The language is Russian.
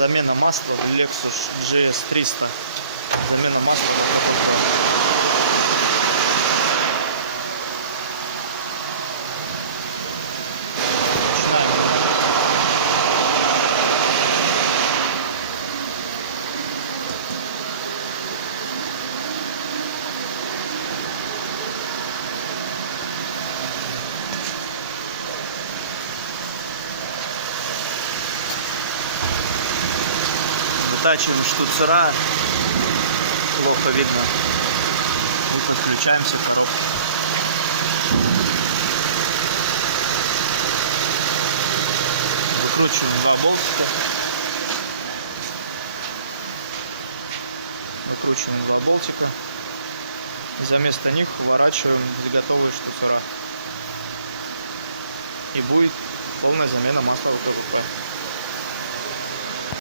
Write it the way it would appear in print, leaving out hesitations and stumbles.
Замена масла в Lexus GS 300. Замена масла. Вытачиваем штуцера, плохо видно. И подключаемся к коробке. Выкручиваем два болтика. Выкручиваем два болтика. За место них вворачиваем готовые штуцера. И будет полная замена масла в КВП.